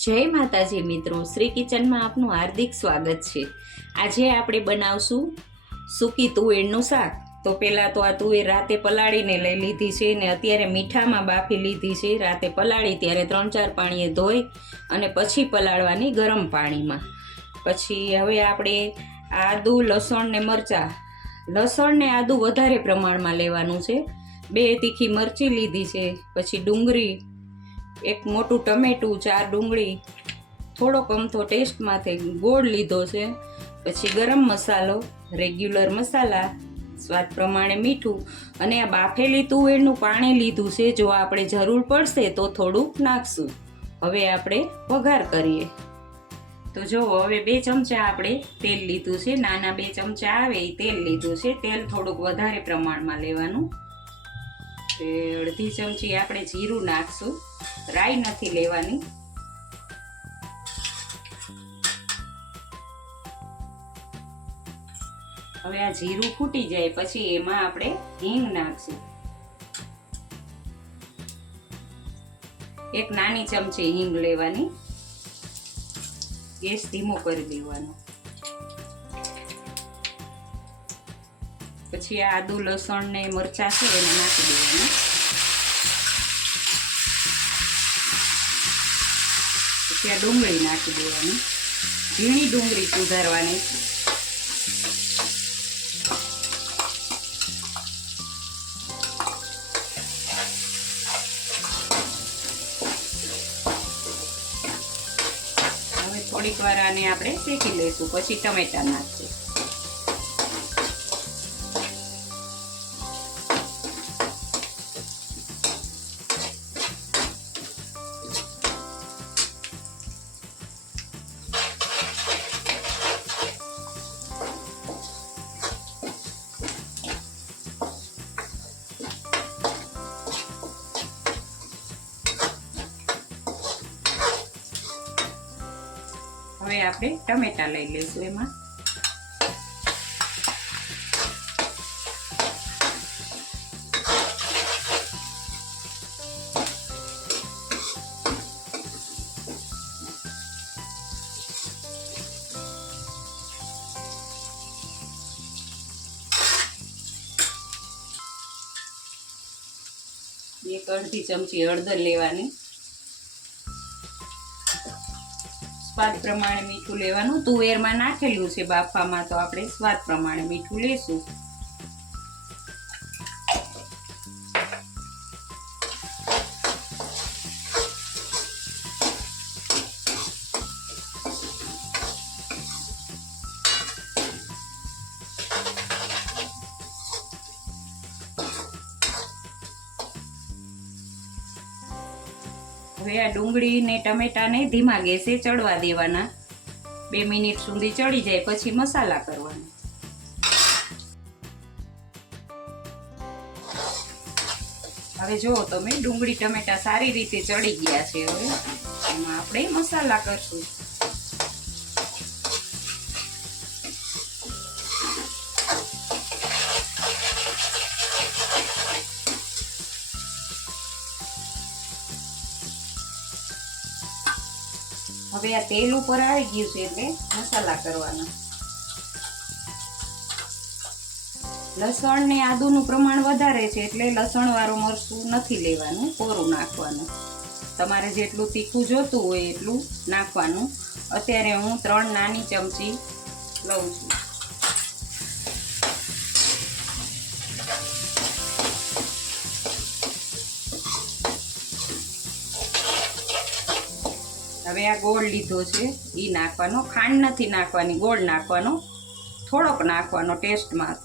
જય માતાજી મિત્રો, શ્રી કિચનમાં આપનું હાર્દિક સ્વાગત છે। આજે આપણે બનાવશું સૂકી તુવેરનું શાક। તો પહેલાં તો આ તુવેર રાતે પલાળીને લઈ લીધી છે ને અત્યારે મીઠામાં બાફી લીધી છે। રાતે પલાળી ત્યારે 3-4 પાણીએ ધોઈ અને પછી પલાળવાની ગરમ પાણીમાં। પછી હવે આપણે આદુ, લસણ ને મરચાં, લસણ ને આદુ વધારે પ્રમાણમાં લેવાનું છે। 2 તીખી મરચી લીધી છે, પછી ડુંગળી, 1 મોટું ટમેટું, 4 ડુંગળી, થોડોક અમથો ટેસ્ટમાંથી ગોળ લીધો છે, પછી ગરમ મસાલો, રેગ્યુલર મસાલા, સ્વાદ પ્રમાણે મીઠું અને આ બાફેલી તુવેરનું પાણી લીધું છે। જો આપણે જરૂર પડશે તો થોડુંક નાખશું। હવે આપણે વઘાર કરીએ। તો જો હવે 2 ચમચા આપણે તેલ લીધું છે, નાના 2 ચમચા આવે એ તેલ લીધું છે। તેલ થોડુંક વધારે પ્રમાણમાં લેવાનું। અડધી ચમચી આપણે જીરું નાખશું, રાઈ નથી લેવાની। હવે આ જીરું ફૂટી જાય પછી એમાં આપણે હિંગ નાખશું, 1 નાની ચમચી હિંગ લેવાની। ગેસ ધીમો કરી દેવાનો। પછી આ આદુ, લસણ ને મરચાં છે એને નાખી દેવાનું। પછી આ ડુંગળી નાખી દેવાની, ઝીણી ડુંગળી સુધારવાની। હવે થોડીક વાર આને આપણે શેકી લઈશું, પછી ટમેટા નાખીશું। હવે આપણે ટમેટા લઈ લઈશું એમાં। એક અડધી ચમચી હળદર લેવાની, સ્વાદ પ્રમાણે મીઠું લેવાનું। તુવેરમાં નાખેલું છે બાફામાં, તો આપણે સ્વાદ પ્રમાણે મીઠું લેશું। હવે આ ડુંગળી ને ટમેટાને ધીમા ગેસે ચડવા દેવાના। 2 મિનિટ સુધી ચડી જાય પછી મસાલા કરવાના। હવે જો તમે ડુંગળી ટમેટા સારી રીતે ચડી ગયા છે। હવે એમાં આપણે મસાલા કરશું। હવે આ તેલ ઉપર આવી ગયું છે એટલે મસાલા કરવાના। લસણ ને આદુનું પ્રમાણ વધારે છે એટલે લસણ વાળું મરચું નથી લેવાનું, કોરું નાખવાનું। તમારે જેટલું તીખું જોતું હોય એટલું નાખવાનું। અત્યારે હું 3 નાની ચમચી લઉં છું। હવે આ ગોળ લીધો છે એ નાખવાનો, ખાંડ નથી નાખવાની, ગોળ નાખવાનો, થોડોક નાખવાનો ટેસ્ટમાં।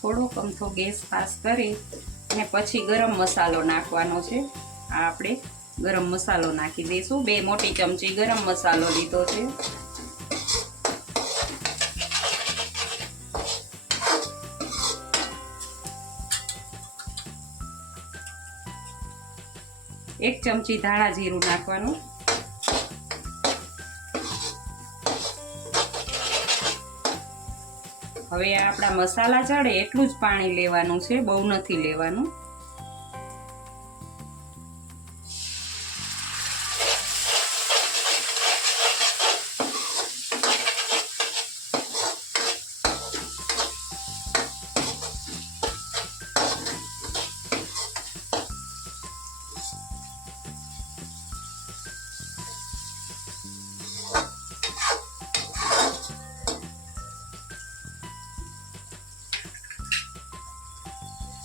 થોડોક અમથો ગેસ પાસ કરી અને પછી ગરમ મસાલો નાખવાનો છે। આ આપણે ગરમ મસાલો નાખી દઈશું। 2 મોટી ચમચી ગરમ મસાલો લીધો છે। 1 ચમચી ધાણા જીરું નાખવાનું. હવે આપણા મસાલા ચડે એટલું જ પાણી લેવાનું છે, બહુ નથી લેવાનું.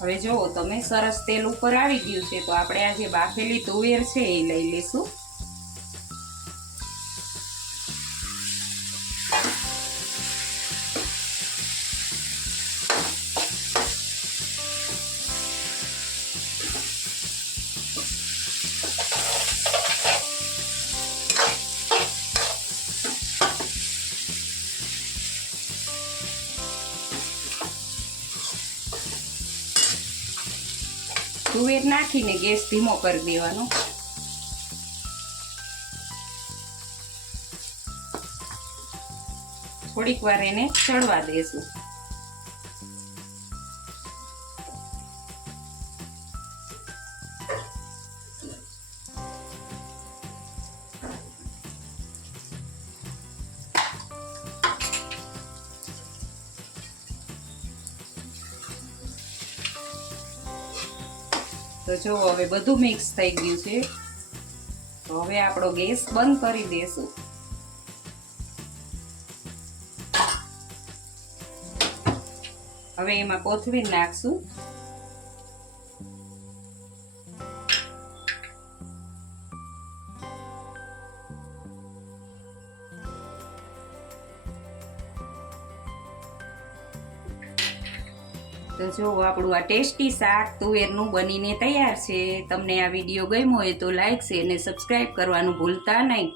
હવે જો તમે સરસ તેલ ઉપર આવી ગયું છે, તો આપણે આ જે બાફેલી તુવેર છે એ લઈ લેશું. તુવેર નાખીને ગેસ ધીમો કરી દેવાનો. થોડીક વાર એને ચડવા દેશું. તો જો હવે બધું મિક્સ થઈ ગયું છે, તો હવે આપણો ગેસ બંધ કરી દેશું. હવે એમાં કોથમીર નાખશું. તો જો આપણું આ ટેસ્ટી શાક તુવેરનું બનીને તૈયાર છે. તમને આ વિડીયો ગમ્યો હોય તો લાઈક, શેર અને સબસ્ક્રાઈબ કરવાનું ભૂલતા નહીં.